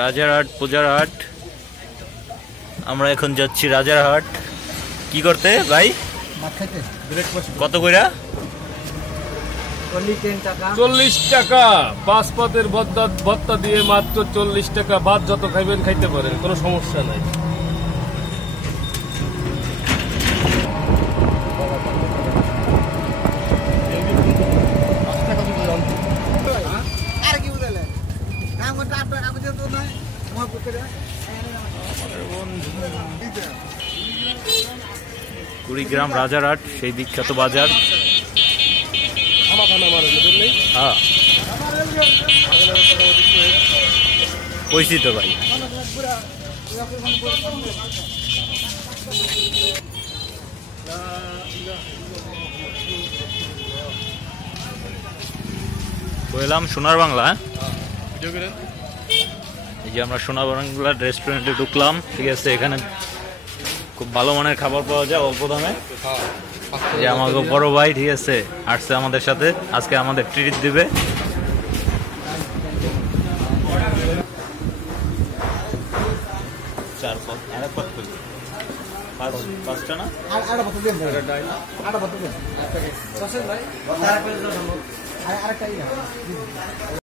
রাজারহাট পূজারহাট। আমরা এখন যাচ্ছি রাজারহাট। কি করতে ভাই? কত কইরা? 40 টাকা। 5 পদের ভত্তা দিয়ে মাত্র 40 টাকা। ভাত যত খাইবেন খাইতে পারেন, কোনো সমস্যা নাই। কুড়িগ্রাম রাজারহাট সেই বিখ্যাত বাজার। হ্যাঁ কইছি তো ভাই। বললাম সোনার বাংলা। এই যে আমরা সোনার বাংলা রেস্টুরেন্টে ঢুকলাম, ঠিক আছে। এখানে খুব ভালো মানের খাবার পাওয়া যায় অল্প দামে। যে আমাকে বড় ভাই, ঠিক আছে, আসছে আমাদের সাথে, আজকে আমাদের ট্রিট দিবে। পাঁচটা না